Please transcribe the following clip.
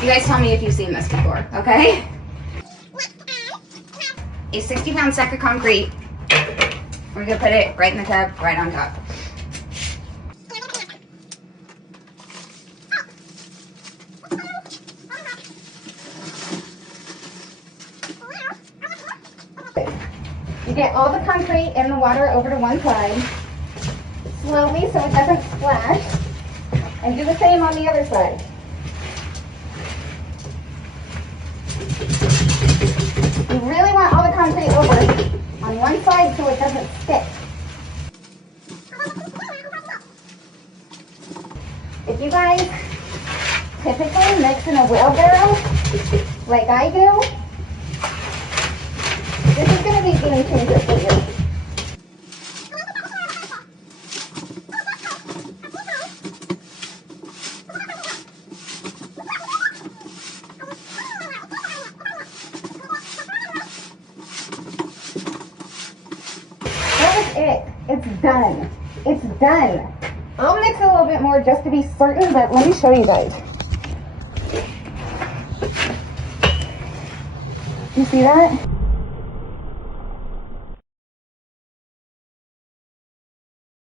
You guys tell me if you've seen this before, okay? A 60-pound sack of concrete. We're gonna put it right in the tub, right on top. You get all the concrete and the water over to one side, slowly so it doesn't splash, and do the same on the other side. You really want all the concrete over on one side so it doesn't stick. If you guys typically mix in a wheelbarrow, like I do, this is going to be a game changer for you. That was it. It's done. It's done. I'll mix a little bit more just to be certain, but let me show you guys. You see that?